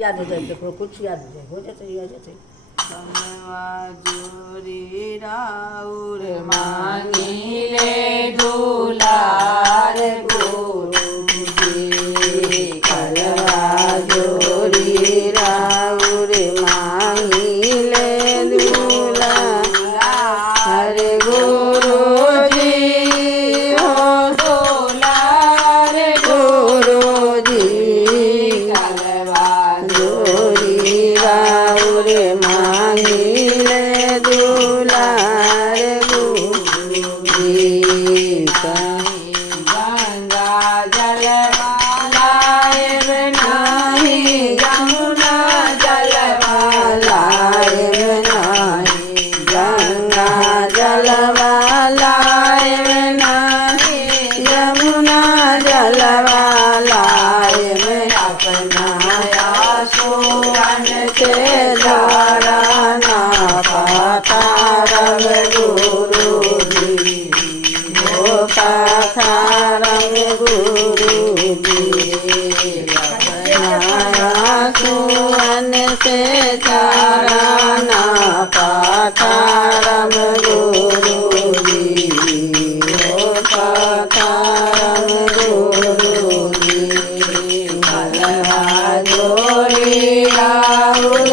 याद हो जाए देखो कुछ याद हो जाए हो जाते जोरी राउर मांगी ले दुलार गुरुजी कलवा जोरी राउर मांगी ले दूला हरे गुरुजी हो दुलार गुरुजी कलवा जोरी राउर मांगी ले दूला गुरुजी गंगा जल लाए नहीं यमुना जल लाए नाही गंगा जलवालाए नाही यमुना जलवालाए में अपनाया सुवन से धारा ना पातारम गुरुजी वो पातारम गुरुजी अपनाया सुवन से धारा ना पातारम गुरुजी वो पातारम गुरुजी कलवा जोरी राहुल